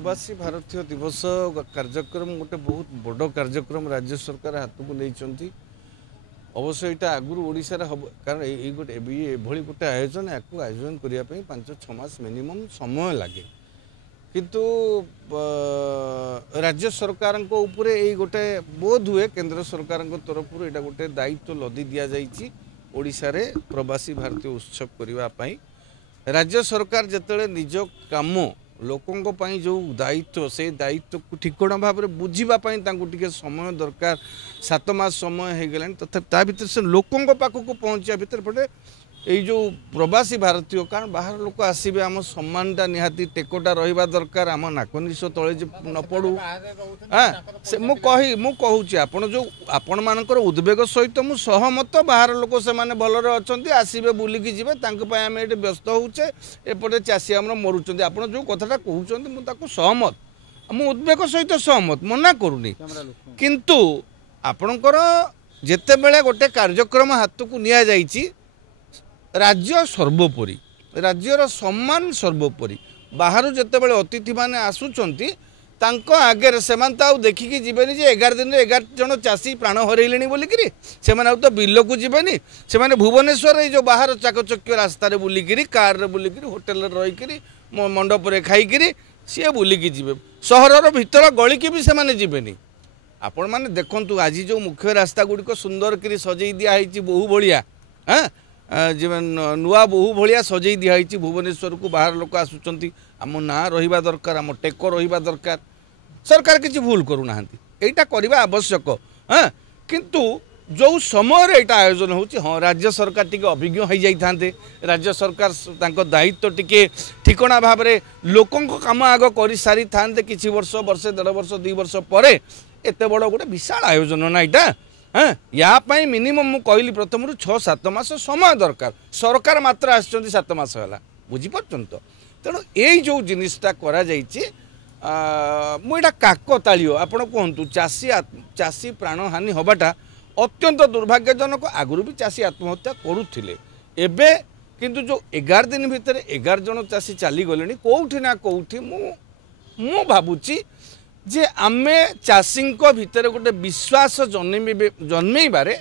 प्रवासी भारतीय दिवस कार्यक्रम गोटे बहुत बड़ कार्यक्रम राज्य सरकार हाथ को नहीं अवश्य यहाँ आगुरी ओडार हम कारण ये गोटे गोटे आयोजन या आयोजन करने 5-6 मास मिनिमम समय लगे किंतु राज्य सरकार गोटे बोध हुए केंद्र सरकार तरफ यहाँ गोटे दायित्व लदी दि जाइए ओडिशा रे प्रवासी भारतीय उत्सव करने राज्य सरकार जिते निज काम लोकों पाई जो दायित्व से दायित्व को ठिकणा भाव में बुझापी समय दरकार 7 मास समय हो गला तथा ता भीतर से लोकों पाखक पहुँचा भीतर पटे ये जो प्रवासी भारतीय कारण बाहर लोक आसबे आम सम्मानटा निहाती टेकोटा रहा दरकार आम नाकनिश तले न पड़ू हाँ से मुझे आपण जो आपण मानकर उद्वेग सहित मु सहमत बाहर लोक से भलरे अच्छा आसबे बुलिकी जी आम ये व्यस्त होचे एपटे चाषी आम मरुँच आप जो कथाटा कहते मुझे सहमत मु उद्वेग सहित सहमत मना करूनी किंतु आपणकर जेतेबेले गोटे कार्यक्रम हाथ को निया जाइछि राज्य सर्वोपरि राज्यर सम्मान सर्वोपरि बाहर जितेबाला अतिथि माने आसुचंती तांको आगे से देखिकी जीवेनि जे 11 दिन 11 जन चाषी प्राण हरइलेनी बोलिकी से तो बिल को जीवेनि से भुवनेश्वर जो बाहर चाकचक्य रास्तार बुलिकी कार बुलिकी होटेल रहीकि मंडप रे खाईकि सी बुलिकी जीवे सहरर भितर गलिकी भी से जीवेनि आपण मैंने देखु आज जो मुख्य रास्ता गुड़िक सुंदर कर सजई दिखाई बहु भाया हाँ नुआ बहु भाया सजई दिखाई भुवनेश्वर को बाहर लोक आसुंच आम ना रहा दरकार आम टेक रहा दरकार सरकार किसी भूल करूना यहाँ करवा आवश्यक हाँ किंतु जो समय यहाँ आयोजन हो हाँ राज्य सरकार टी अभिज्ञ हो जाते राज्य सरकार दायित्व टी ठिकणा भाव में लोकों काम आग कर सारी था कि वर्ष वर्षे 1.5 वर्ष 2 वर्ष पर एत बड़ गोटे विशाल आयोजन ना यहाँ हाँ यापाई मिनिमम मु कहली प्रथम 6-7 मास समय दरकार सरकार मात्र आसचंती 7 मास है बुझीपार तो तेणु यही जो जिनिसटा करा मुझा काकताड़ीय आपण कहतु चाषी प्राणहानि हबाटा अत्यंत दुर्भाग्यजनक आगुरी भी चाषी आत्महत्या करुले एबे किंतु जो 11 दिन भितर 11 जन चाषी चलीगले कौटी ना कौटी मु भावुची जे आमे चाषी भितर गोटे विश्वास जन्मेबारे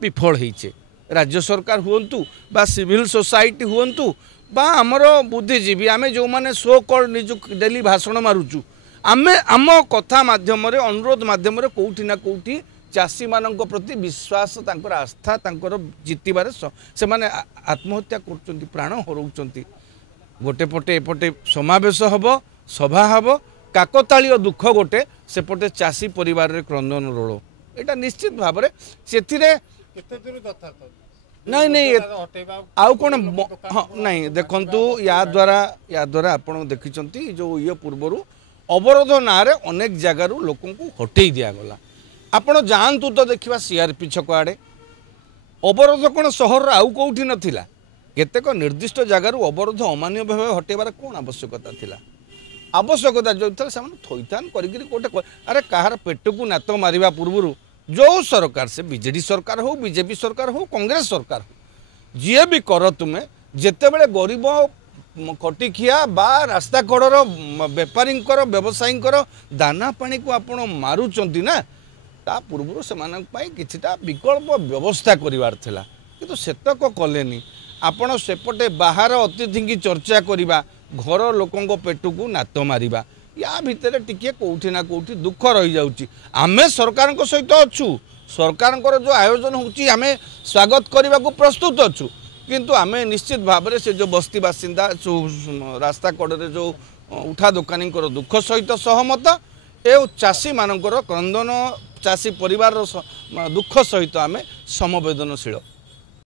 विफल होइछे राज्य सरकार हुंतु बा सिविल सोसाइटी हुंतु बा आमर बुद्धिजीवी आमे जो माने सो कॉल्ड निज डेली भाषण मारुचु आमे आम कथा माध्यम अनुरोध माध्यम कौटी ना कौटी चाषी मानक प्रति विश्वास तांकर आस्था तांकर जितबार से माने आत्महत्या कर प्राण हरौचंती गोटे पटे एपटे समावेश हब सभा हब काकताड़ीय दुख गोटे सेपटे चाषी परिवार रे क्रंदन रोल यहाँ निश्चित भाव में नहीं आउ कौन हाँ नहीं देखु या द्वारा आपण देखी जो ये पूर्वर अवरोध ना अनेक जगार लोक हटई दिगला आपण जातु तो देखा सीआरपी छक आड़े अवरोध कौन सहर आउ कौटी नाला केतेक निर्दिष्ट जगार अवरोध अमान्य भाव हटेबार कौन आवश्यकता थिला आवश्यकता जो से थैथान कर अरे कहार पेट को नात मारिबा पूर्व जो सरकार से बीजेडी सरकार हो बीजेपी सरकार हो कांग्रेस सरकार हो जी भी कर तुम्हें जिते बड़े गरीब कटिखिया बा रास्ता कड़र बेपारी व्यवसायी दाना पानी को आपण मारुचंती ना ता पूर्व से किछिटा विकल्प व्यवस्था करिवार थिला किंतु सेतक कलेनी आपण सेपटे बाहर अतिथि की चर्चा करिबा घर लोकों पेट को नात मारिबा या भितर टिके कौटी ना कौटी दुख रही जाउची आमे सरकार सहित अच्छु सरकार जो आयोजन होची आमे स्वागत करने को प्रस्तुत अच्छु किंतु आमे निश्चित भाव में से जो बस्ती बासिंदा जो रास्ता कड़े जो उठा दुकानी दुख सहित सहमत ए चाषी मानकर क्रंदन चाषी परिवार दुख सहित आमे समवेदनशील।